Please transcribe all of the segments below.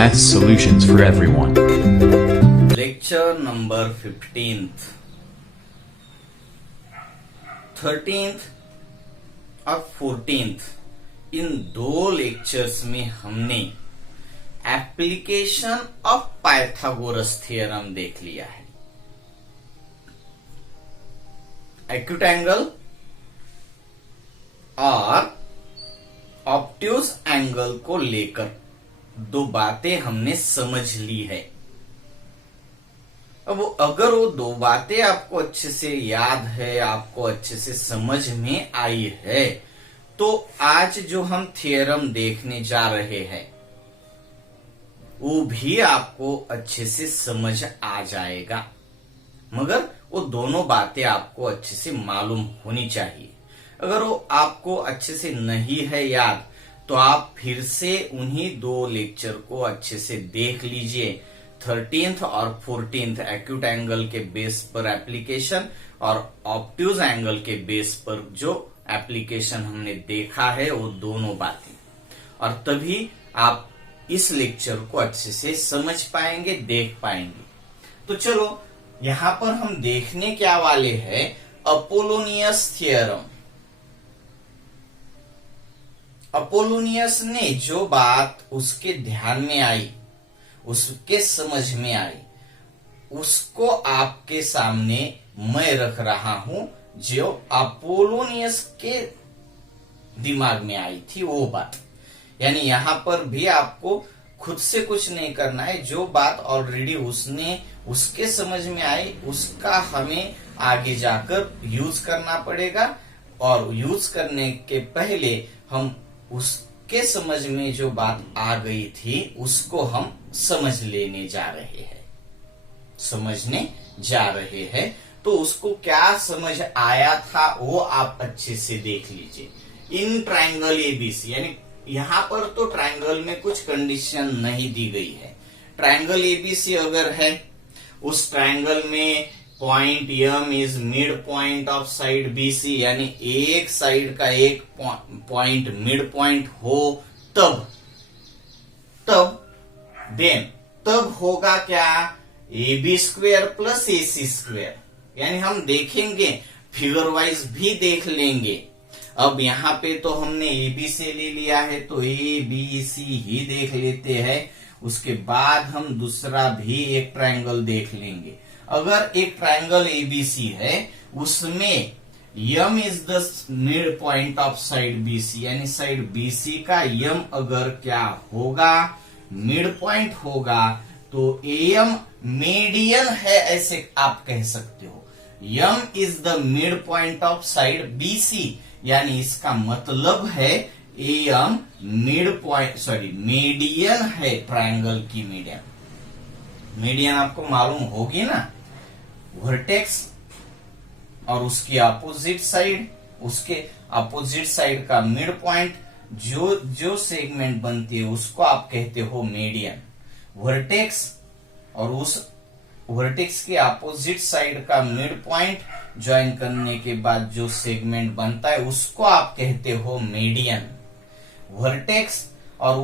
Math solutions for everyone. Lecture number 15th 13th और 14th इन दो lectures में हमने एप्लीकेशन ऑफ पाइथागोरस थ्योरम देख लिया है। एक्यूट एंगल और ऑब्ट्यूज एंगल को लेकर दो बातें हमने समझ ली है। अब अगर वो दो बातें आपको अच्छे से याद है, आपको अच्छे से समझ में आई है, तो आज जो हम थ्योरम देखने जा रहे हैं वो भी आपको अच्छे से समझ आ जाएगा, मगर वो दोनों बातें आपको अच्छे से मालूम होनी चाहिए। अगर वो आपको अच्छे से नहीं है याद, तो आप फिर से उन्हीं दो लेक्चर को अच्छे से देख लीजिए। 13th और 14th एक्यूट एंगल के बेस पर एप्लीकेशन और ऑब्ट्यूज एंगल के बेस पर जो एप्लीकेशन हमने देखा है वो दोनों बातें, और तभी आप इस लेक्चर को अच्छे से समझ पाएंगे, देख पाएंगे। तो चलो यहां पर हम देखने क्या वाले हैं, अपोलोनियस थ्योरम। अपोलोनियस ने जो बात उसके ध्यान में आई, उसके समझ में आई, उसको आपके सामने मैं रख रहा हूं, जो अपोलोनियस के दिमाग में आई थी वो बात। यानी यहां पर भी आपको खुद से कुछ नहीं करना है, जो बात ऑलरेडी उसने उसके समझ में आई उसका हमें आगे जाकर यूज करना पड़ेगा, और यूज करने के पहले हम उसके समझ में जो बात आ गई थी उसको हम समझने जा रहे हैं। तो उसको क्या समझ आया था वो आप अच्छे से देख लीजिए। इन ट्रायंगल एबीसी, यानी यहां पर तो ट्रायंगल में कुछ कंडीशन नहीं दी गई है। ट्रायंगल एबीसी अगर है, उस ट्रायंगल में point M is mid point of side BC, यानी एक साइड का एक पॉइंट मिड पॉइंट हो, तब होगा क्या, A B square plus A C square. यानी हम देखेंगे, फिगर वाइज भी देख लेंगे। अब यहाँ पे तो हमने ए बी से ले लिया है, तो ए बी सी ही देख लेते हैं। उसके बाद हम दूसरा भी एक ट्रायंगल देख लेंगे। अगर एक ट्रायंगल एबीसी है, उसमें M is the mid point of side BC, यानी साइड बीसी का यम अगर क्या होगा, मिड पॉइंट होगा, तो एम मीडियन है, ऐसे आप कह सकते हो। M is the mid point of side BC, यानी इसका मतलब है एम मीडियन है ट्रायंगल की मीडियन। मीडियन आपको मालूम होगी ना, वर्टेक्स और उसकी अपोजिट साइड, उसके अपोजिट साइड का मिड पॉइंट, जो सेगमेंट बनती है उसको आप कहते हो मीडियन। वर्टेक्स और उस वर्टेक्स के अपोजिट साइड का मिड पॉइंट ज्वाइन करने के बाद जो सेगमेंट बनता है उसको आप कहते हो मीडियन। वर्टेक्स और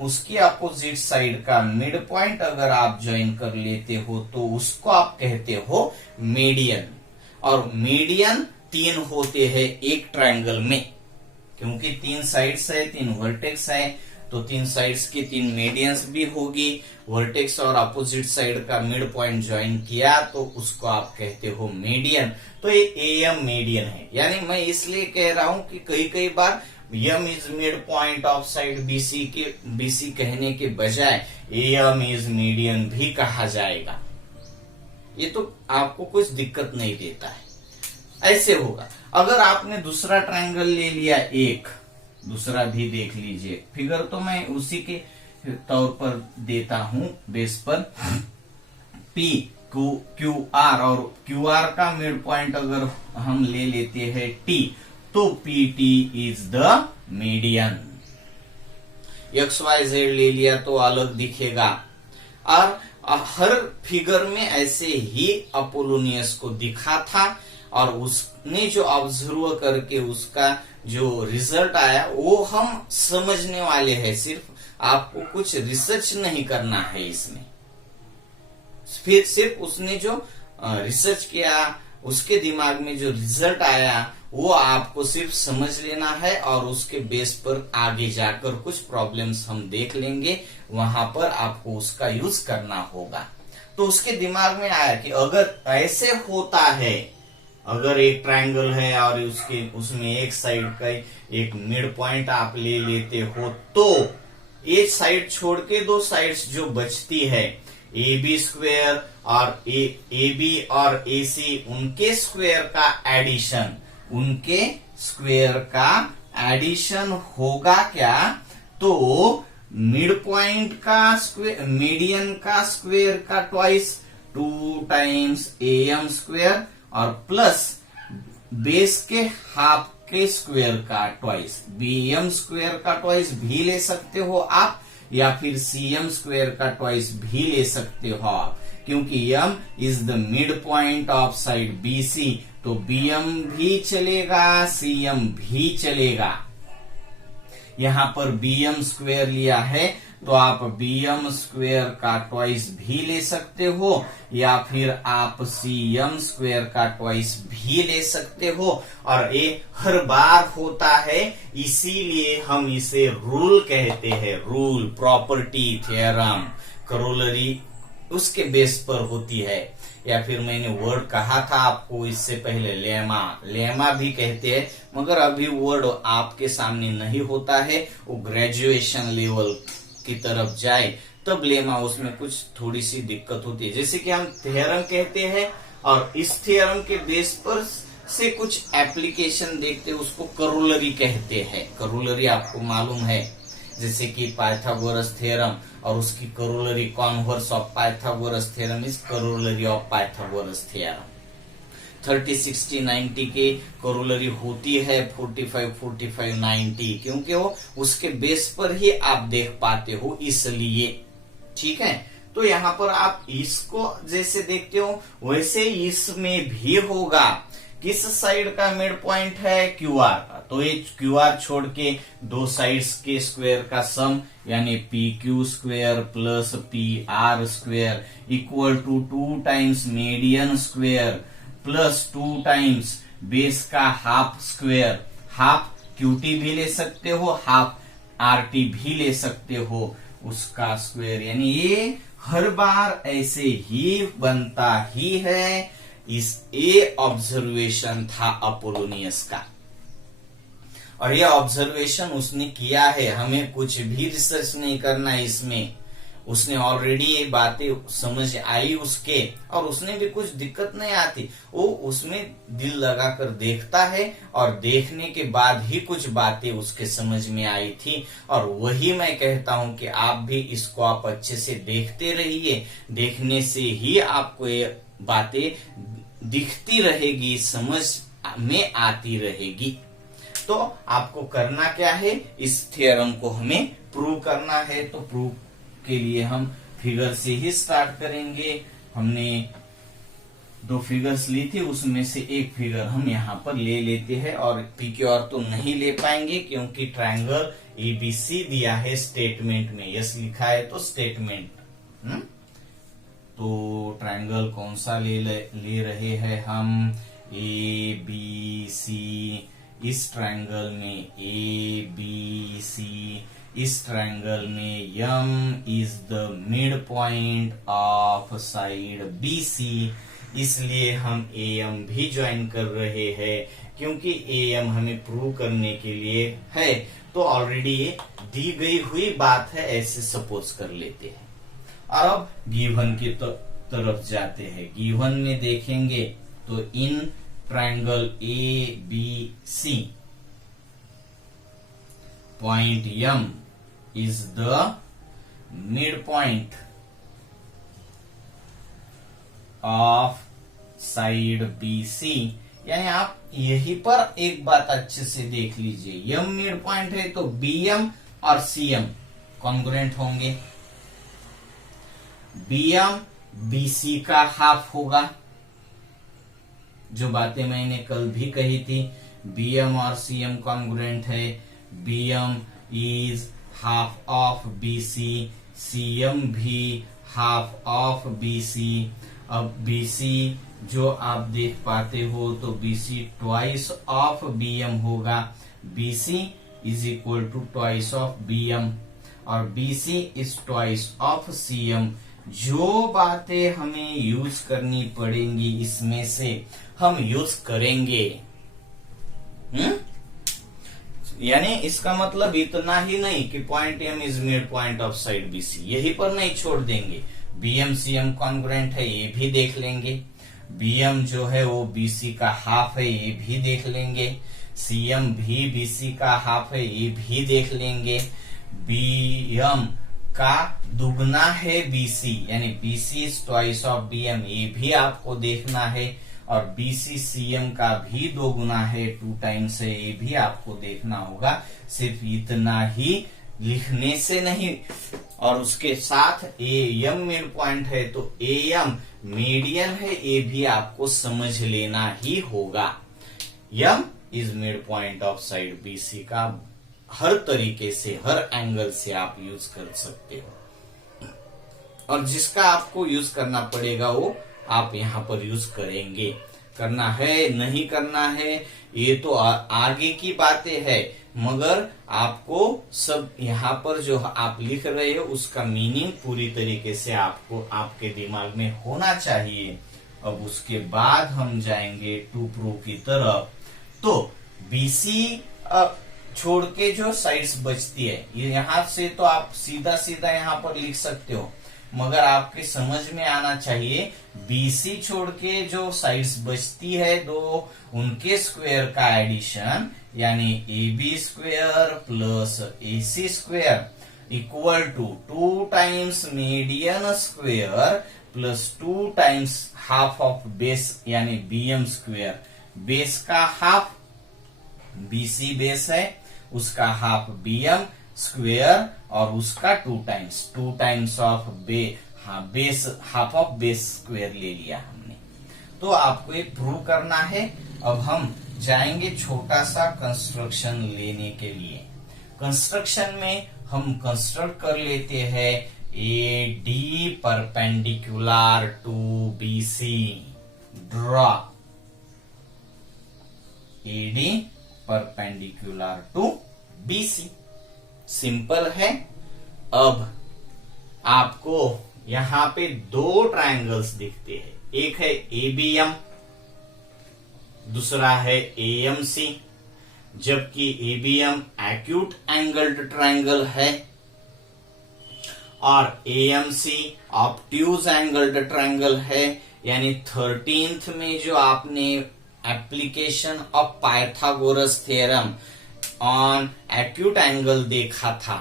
उसकी अपोजिट साइड का मिड पॉइंट अगर आप ज्वाइन कर लेते हो तो उसको आप कहते हो मीडियन। और मीडियन तीन होते हैं एक ट्रायंगल में, क्योंकि तीन साइड्स है, तीन वर्टेक्स है, तो तीन साइड्स की तीन मीडियंस भी होगी। वर्टेक्स और अपोजिट साइड का मिड पॉइंट ज्वाइन किया तो उसको आप कहते हो मीडियन। तो ये एम मीडियन है। यानी मैं इसलिए कह रहा हूं कि कई बार M is mid point of side BC कहने के बजाय एम इज मीडियन भी कहा जाएगा। ये तो आपको कुछ दिक्कत नहीं देता है। ऐसे होगा। अगर आपने दूसरा ट्रायंगल ले लिया, एक दूसरा भी देख लीजिए। फिगर तो मैं उसी के तौर पर देता हूं बेस पर। पी क्यू आर, और क्यू आर का मिड पॉइंट अगर हम ले लेते हैं टी, तो P T is the median. X Y Z ले लिया तो अलग दिखेगा। और हर फिगर में ऐसे ही अपोलोनियस को दिखा था, और उसने जो ऑब्जर्व करके उसका जो रिजल्ट आया वो हम समझने वाले हैं। सिर्फ आपको कुछ रिसर्च नहीं करना है इसमें। फिर सिर्फ उसने जो रिसर्च किया, उसके दिमाग में जो रिजल्ट आया वो आपको सिर्फ समझ लेना है, और उसके बेस पर आगे जाकर कुछ प्रॉब्लम्स हम देख लेंगे, वहां पर आपको उसका यूज करना होगा। तो उसके दिमाग में आया कि अगर ऐसे होता है, अगर एक ट्रायंगल है और उसमें एक साइड का एक मिड पॉइंट आप ले लेते हो, तो एक साइड छोड़ के दो साइड्स जो बचती है, ए बी स्क्वेयर और ए बी और ए सी, उनके स्क्वेयर का एडिशन होगा क्या? तो मिड पॉइंट का स्क्वेयर, मीडियन का स्क्वेयर का ट्वाइस, 2 टाइम्स एम स्क्वेयर, और प्लस बेस के हाफ के स्क्वेयर का ट्वाइस, बीएम स्क्वेयर का ट्वाइस भी ले सकते हो आप, या फिर सीएम स्क्वेयर का ट्वाइस भी ले सकते हो आप, क्योंकि M is the mid point of side BC, तो बीएम भी चलेगा, सीएम भी चलेगा। यहां पर बीएम स्क्वेयर लिया है तो आप बीएम स्क्वेयर का ट्वाइस भी ले सकते हो, या फिर आप सीएम स्क्वेयर का ट्वाइस भी ले सकते हो, और ये हर बार होता है, इसीलिए हम इसे रूल कहते हैं। रूल, प्रॉपर्टी, थ्योरम, करोलरी उसके बेस पर होती है, या फिर मैंने वर्ड कहा था आपको इससे पहले, लेमा भी कहते हैं, मगर अभी वर्ड आपके सामने नहीं होता है, वो ग्रेजुएशन लेवल की तरफ जाए तब लेमा, उसमें कुछ थोड़ी सी दिक्कत होती है। जैसे कि हम थ्योरम कहते हैं, और इस थ्योरम के बेस पर से कुछ एप्लीकेशन देखते हैं, उसको करोलरी कहते हैं। करोलरी आपको मालूम है, जैसे कि पाइथागोरस थ्योरम और उसकी corollary, converse of Pythagoras theorem is corollary of Pythagoras theorem. 30, 60, 90 के करोलरी होती है, 45, 45, 90, क्योंकि वो उसके बेस पर ही आप देख पाते हो, इसलिए। ठीक है, तो यहाँ पर आप इसको जैसे देखते हो वैसे इसमें भी होगा। किस साइड का मिड पॉइंट है? क्यू आर का, तो ये क्यू आर छोड़ के दो साइड्स के स्क्वायर का सम, यानी P Q square plus P R square equal to 2 times median square plus 2 times base का हाफ स्क्वायर। हाफ क्यूटी भी ले सकते हो, हाफ आरटी भी ले सकते हो, उसका स्क्वायर, यानी ये हर बार ऐसे ही बनता ही है। ये ऑब्जर्वेशन था अपोलोनियस का, और ये ऑब्जर्वेशन उसने किया है, हमें कुछ भी रिसर्च नहीं करना है इसमें। उसने ऑलरेडी ये बातें समझ आई उसके, और उसने भी कुछ दिक्कत नहीं आती, वो उसमें दिल लगाकर देखता है, और देखने के बाद ही कुछ बातें उसके समझ में आई थी। और वही मैं कहता हूं कि आप भी इसको आप अच्छे से देखते रहिए, देखने से ही आपको ये बातें दिखती रहेगी, समझ में आती रहेगी। तो आपको करना क्या है, इस थ्योरम को हमें प्रूव करना है। तो प्रूव के लिए हम फिगर से ही स्टार्ट करेंगे। हमने 2 फिगर्स ली थी, उसमें से एक फिगर हम यहाँ पर ले लेते हैं, और पी क्यू आर तो नहीं ले पाएंगे क्योंकि ट्रायंगल एबीसी दिया है स्टेटमेंट में, यस लिखा है तो स्टेटमेंट। तो ट्रायंगल कौन सा ले रहे हैं हम? A B C. इस ट्रायंगल में ए बी सी, इस ट्रायंगल में M is the mid point of side B C, इसलिए हम ए एम भी ज्वाइन कर रहे हैं, क्योंकि ए एम हमें प्रूव करने के लिए है। तो ऑलरेडी ये दी गई हुई बात है, ऐसे सपोज कर लेते हैं। और अब गिवन की तरफ जाते हैं। गिवन में देखेंगे तो in triangle A B C, point M is the midpoint of side BC, यानी आप यहीं पर एक बात अच्छे से देख लीजिए, यम मिड पॉइंट है तो BM और CM कॉन्ग्रुएंट होंगे। BM BC का हाफ होगा, जो बातें मैंने कल भी कही थी। BM और CM कॉन्ग्रुएंट है, BM is half of BC, CM भी हाफ ऑफ BC। अब BC जो आप देख पाते हो तो BC ट्वाइस ऑफ BM होगा। BC is equal to twice of BM और BC is twice of CM। जो बातें हमें यूज करनी पड़ेंगी इसमें से हम यूज करेंगे। यानी इसका मतलब इतना ही नहीं कि point M is mid point of side BC, यही पर नहीं छोड़ देंगे। BM CM कॉन्ग्रुएंट है ये भी देख लेंगे। BM जो है वो BC का हाफ है ये भी देख लेंगे। CM भी BC का हाफ है ये भी देख लेंगे। BM का दुगना है BC, यानी BC is twice of BM, ये भी आपको देखना है। और BC CM का भी दोगुना है, 2 टाइम्स है, ये भी आपको देखना होगा। सिर्फ इतना ही लिखने से नहीं, और उसके साथ AM मिड पॉइंट है तो AM मीडियन है, ये भी आपको समझ लेना ही होगा। M is mid point of side BC का हर तरीके से, हर एंगल से आप यूज कर सकते हो, और जिसका आपको यूज करना पड़ेगा वो आप यहाँ पर यूज करेंगे। करना है नहीं करना है ये तो आगे की बातें है, मगर आपको सब यहाँ पर जो आप लिख रहे हो उसका मीनिंग पूरी तरीके से आपको आपके दिमाग में होना चाहिए। अब उसके बाद हम जाएंगे टू प्रूव की तरफ। तो BC छोड़ के जो साइड्स बचती है, ये यहाँ से तो आप सीधा सीधा यहाँ पर लिख सकते हो, मगर आपके समझ में आना चाहिए BC छोड़ के जो साइड्स बचती है दो, उनके स्क्वायर का एडिशन यानी AB square plus AC square equal to 2 times median square plus 2 times half of base यानी BM स्क्वायर। बेस का हाफ BC बेस है, उसका हाफ BM स्क्वायर और उसका 2 times of base half of base square ले लिया हमने। तो आपको ये प्रूव करना है। अब हम जाएंगे छोटा सा कंस्ट्रक्शन लेने के लिए। कंस्ट्रक्शन में हम कंस्ट्रक्ट कर लेते हैं AD perpendicular to BC। Draw AD perpendicular to BC। Simple है। अब आपको यहां पे 2 ट्रायंगल्स दिखते हैं, एक है ABM, दूसरा है AMC। जबकि ABM एक्यूट एंगल्ड ट्रायंगल है और AMC ऑब्ट्यूज एंगल्ड ट्रायंगल है। यानी 13th में जो आपने application of Pythagoras theorem on acute angle देखा था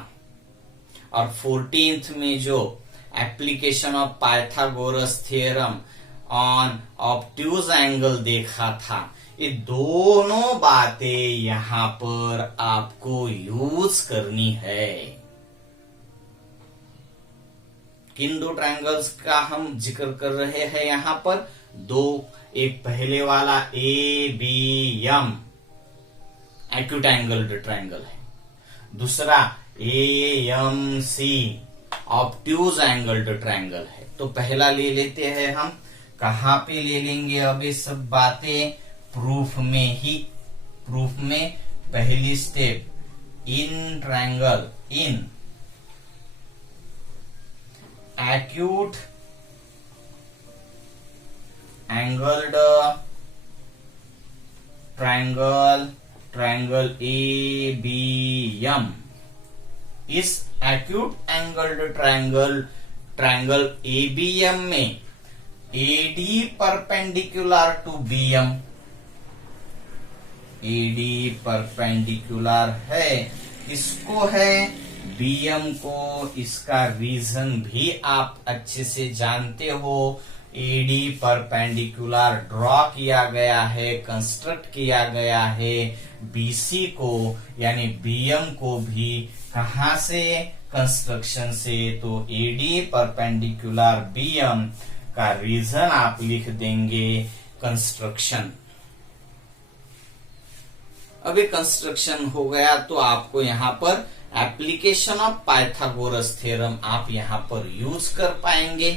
और 14th में जो application of Pythagoras theorem on obtuse angle देखा था, ये दोनों बातें यहां पर आपको यूज करनी है। किन 2 ट्रायंगल्स का हम जिक्र कर रहे हैं यहां पर? 2, एक पहले वाला ABM एक्यूट एंगल्ड ट्रायंगल है, दूसरा AMC ऑब्ट्यूज एंगल्ड ट्रायंगल है। तो पहला ले लेते हैं हम। कहां पे ले लेंगे अब ये सब बातें? प्रूफ में ही। प्रूफ में पहली step, in triangle, in acute angled triangle ABM, इस एक्यूट एंगल्ड ट्रायंगल ABM में AD perpendicular to BM, AD perpendicular है, इसको है BM को। इसका रीजन भी आप अच्छे से जानते हो। AD परपेंडिकुलर ड्रॉ किया गया है, कंस्ट्रक्ट किया गया है BC को, यानी BM को भी कहां से? कंस्ट्रक्शन से। तो AD परपेंडिकुलर BM का रीजन आप लिख देंगे कंस्ट्रक्शन। अब ये कंस्ट्रक्शन हो गया तो आपको यहां पर एप्लीकेशन ऑफ पाइथागोरस थ्योरम आप यहां पर यूज कर पाएंगे।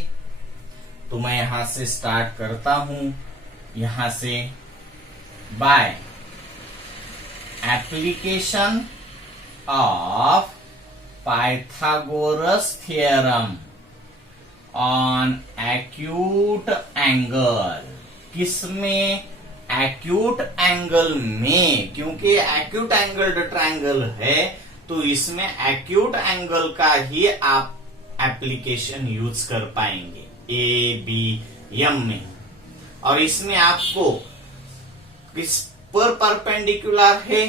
तो मैं यहां से स्टार्ट करता हूं, यहां से by application of Pythagoras theorem on acute angle. किसमें? एक्यूट एंगल में, क्योंकि एक्यूट एंगल्ड ट्रायंगल है तो इसमें एक्यूट एंगल का ही आप एप्लीकेशन यूज कर पाएंगे ABM में। और इसमें आपको किस पर परपेंडिकुलर है?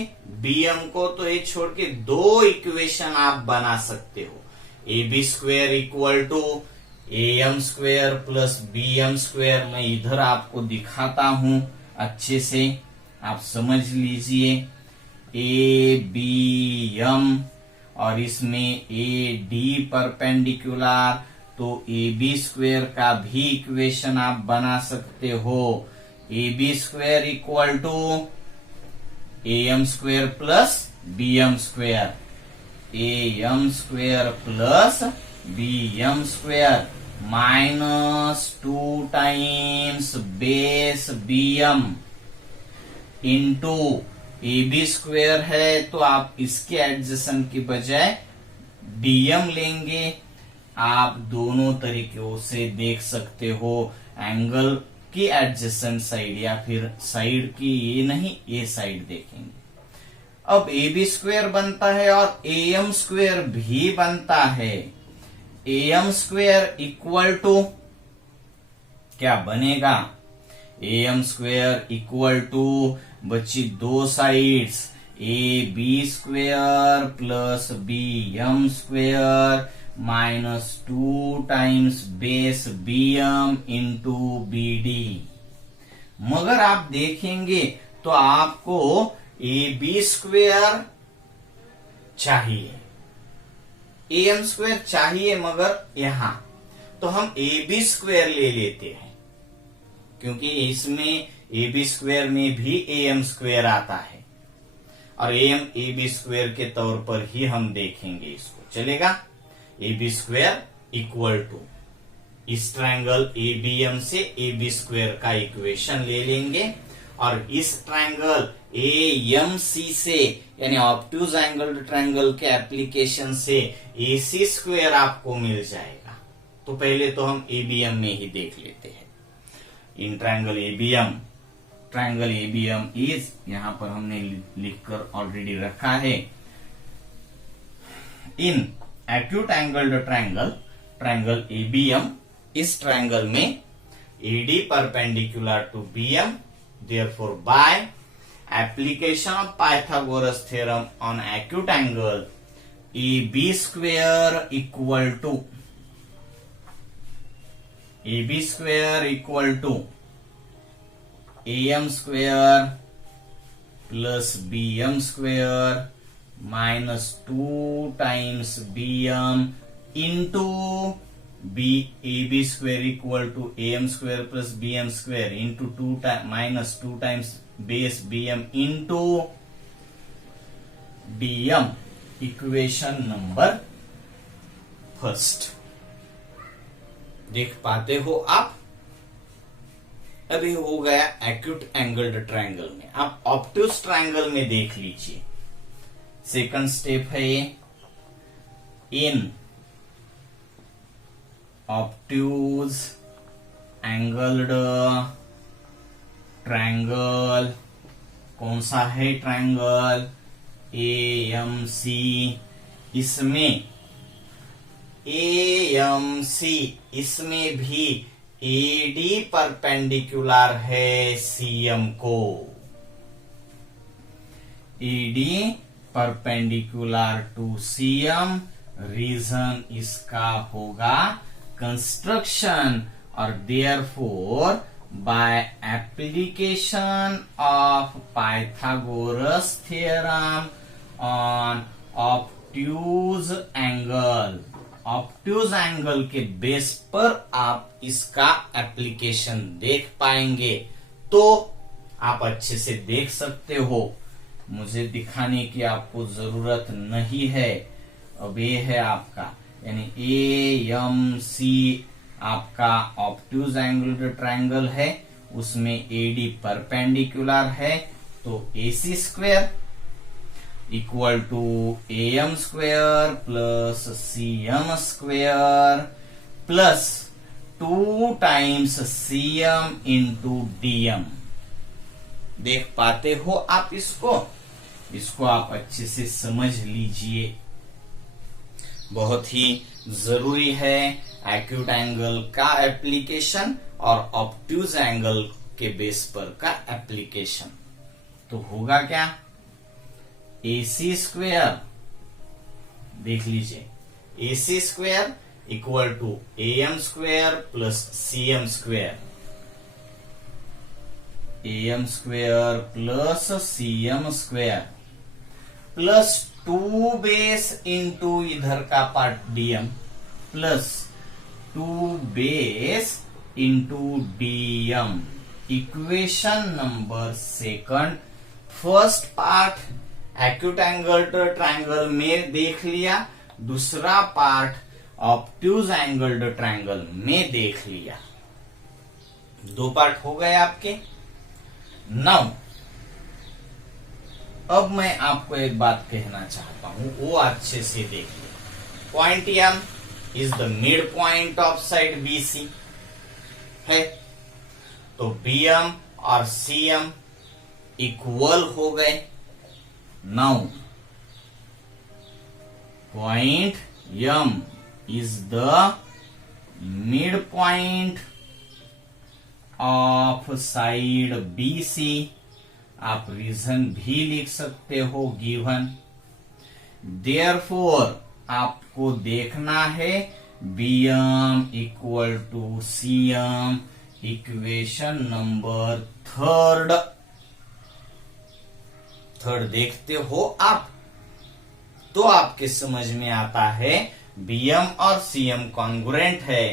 BM को, तो ये छोड़ के दो इक्वेशन आप बना सकते हो। AB square equal to AM square plus BM square. मैं इधर आपको दिखाता हूं अच्छे से, आप समझ लीजिए। ABM और इसमें AD परपेंडिकुलर, तो AB स्क्वेयर का भी इक्वेशन आप बना सकते हो। AB square equal to AM square plus BM square, AM square plus BM square -2 times base BM into AB square है, तो आप इसके एडजस्टन की बजाय DM लेंगे। आप दोनों तरीकों से देख सकते हो, एंगल की एडजेसेंट साइड या फिर साइड की, ये नहीं, ये साइड देखेंगे। अब AB स्क्वेयर बनता है और AM स्क्वेयर भी बनता है। AM स्क्वेयर इक्वल टू क्या बनेगा? AM स्क्वेयर इक्वल टू बची दो sides AB square plus BM square -2 times base BM into BD। मगर आप देखेंगे तो आपको AB स्क्वेयर चाहिए, AM स्क्वेयर चाहिए, मगर यहां तो हम AB स्क्वेयर ले लेते हैं, क्योंकि इसमें AB स्क्वेयर में भी AM स्क्वेयर आता है और AM AB स्क्वेयर के तौर पर ही हम देखेंगे इसको, चलेगा। AB स्क्वेयर इक्वल टू इस ट्रायंगल ABM से AB स्क्वेयर का इक्वेशन ले लेंगे और इस ट्रायंगल AMC से, यानी ऑब्ट्यूज एंगल ट्रायंगल के एप्लीकेशन से AC स्क्वेयर आपको मिल जाएगा। तो पहले तो हम ABM में ही देख लेते हैं। इन ट्रायंगल ABM इज, यहां पर हमने लिखकर ऑलरेडी रखा है, in acute angled triangle ABM, इस ट्रायंगल में AD perpendicular to BM, therefore by application of Pythagoras theorem on acute angle, AB square equal to AM square plus BM square -2 times BM into AB square equal to AM square plus BM square into -2 times base BM into DM, equation number first. देख पाते हो आप? अभी हो गया acute angled triangle में। आप obtuse triangle में देख लीजिए, सेकंड स्टेप है ये। इन ऑब्ट्यूज एंगल्ड ट्रायंगल, कौन सा है ट्रायंगल? AMC। इसमें AMC, इसमें भी AD परपेंडिकुलर है CM को। AD perpendicular to CM, reason इसका होगा कंस्ट्रक्शन, और therefore by application of Pythagoras theorem on obtuse angle, obtuse angle के बेस पर आप इसका एप्लीकेशन देख पाएंगे। तो आप अच्छे से देख सकते हो, मुझे दिखाने की आपको जरूरत नहीं है। अब ये है आपका यानी AMC आपका ऑब्ट्यूज एंगुलर ट्रायंगल है, उसमें AD परपेंडिकुलर है, तो AC square equal to AM square plus CM square plus 2 times CM into DM। देख पाते हो आप इसको आप अच्छे से समझ लीजिए, बहुत ही जरूरी है एक्यूट एंगल का एप्लीकेशन और ऑब्ट्यूज एंगल के बेस पर का एप्लीकेशन। तो होगा क्या, AC स्क्वायर, देख लीजिए AC square equal to AM square plus CM square, AM square plus CM square plus 2 base into इधर का part DM plus 2 base into DM। Equation number second, first part acute angle triangle में देख लिया, दूसरा part obtuse angle triangle में देख लिया। 2 part हो गए आपके। नाउ अब मैं आपको एक बात कहना चाहता हूं, वो अच्छे से देखिए। Point M is the mid point of side BC है, तो BM और CM इक्वल हो गए। Now point M is the mid point of side BC, आप रीजन भी लिख सकते हो गिवन। देयरफॉर आपको देखना है BM equal to CM, equation number third देखते हो आप, तो आपके समझ में आता है BM और CM कॉन्ग्रुएंट है।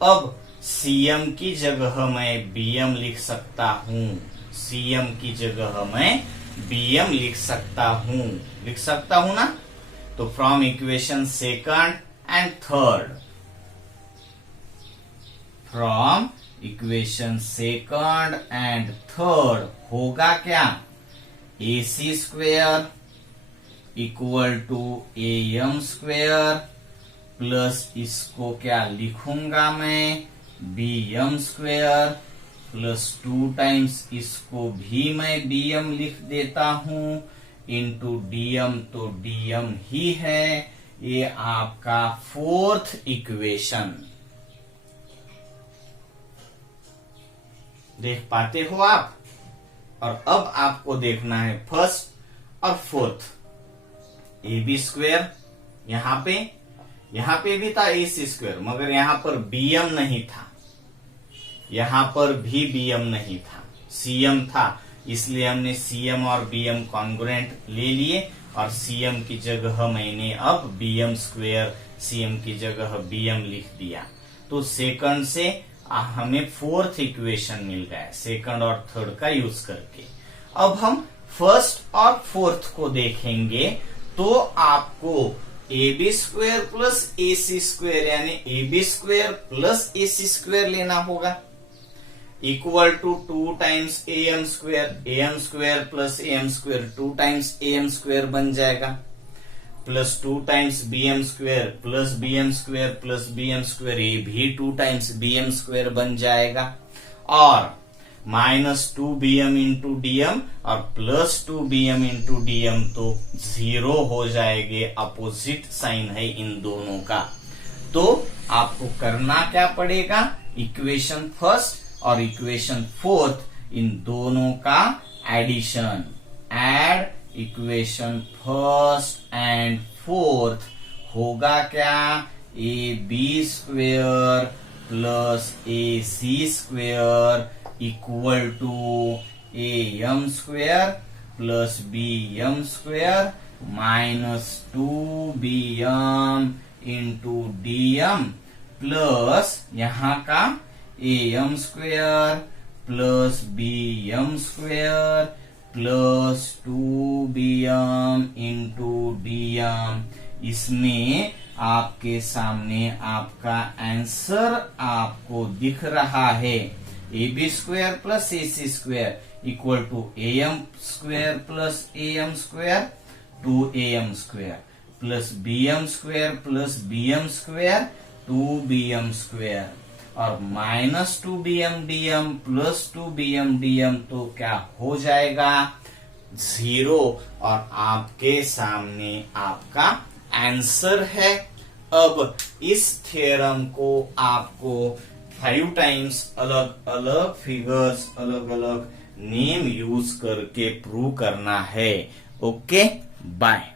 अब CM की जगह मैं BM लिख सकता हूं, CM की जगह मैं BM लिख सकता हूं ना। तो from equation second and third, from equation second and third होगा क्या, AC square equal to AM square plus इसको क्या लिखूंगा मैं BM स्क्वायर प्लस 2 टाइम्स इसको भी मैं BM लिख देता हूं इंटू DM, तो DM ही है। ये आपका फोर्थ इक्वेशन, देख पाते हो आप। और अब आपको देखना है फर्स्ट और फोर्थ। AB स्क्वायर यहां पे भी था AC स्क्वायर, मगर यहां पर BM नहीं था, यहां पर भी BM नहीं था, CM था, इसलिए हमने CM और BM कॉन्ग्रुएंट ले लिए और CM की जगह मैंने अब BM स्क्वायर, CM की जगह BM लिख दिया। तो सेकंड से हमें फोर्थ इक्वेशन मिल गया सेकंड और थर्ड का यूज करके। अब हम फर्स्ट और फोर्थ को देखेंगे, तो आपको AB square plus AC square यानी AB square plus AC square लेना होगा, equal to 2 times AM square plus AM square 2 times AM square बन जाएगा, plus 2 times BM square plus BM square plus BM square, ये भी 2 times BM square बन जाएगा, और माइनस 2BM इंटू DM और प्लस 2BM इंटू DM, तो 0 हो जाएंगे, अपोजिट साइन है इन दोनों का। तो आपको करना क्या पड़ेगा, इक्वेशन फर्स्ट और इक्वेशन फोर्थ इन दोनों का addition, add equation first and fourth होगा क्या, AB square plus AC square equal to AM square plus BM square minus 2BM into DM plus यहां का AM square plus BM square plus 2BM into DM, इसमें आपके सामने आपका answer आपको दिख रहा है। AB square plus AC square equal to AM square plus AM square 2AM square plus BM square 2BM square और minus 2BM DM plus 2BM DM तो क्या हो जाएगा 0 और आपके सामने आपका आंसर है। अब इस थ्योरम को आपको 5 टाइम्स अलग अलग फिगर्स अलग अलग नेम यूज करके प्रूव करना है। Okay bye.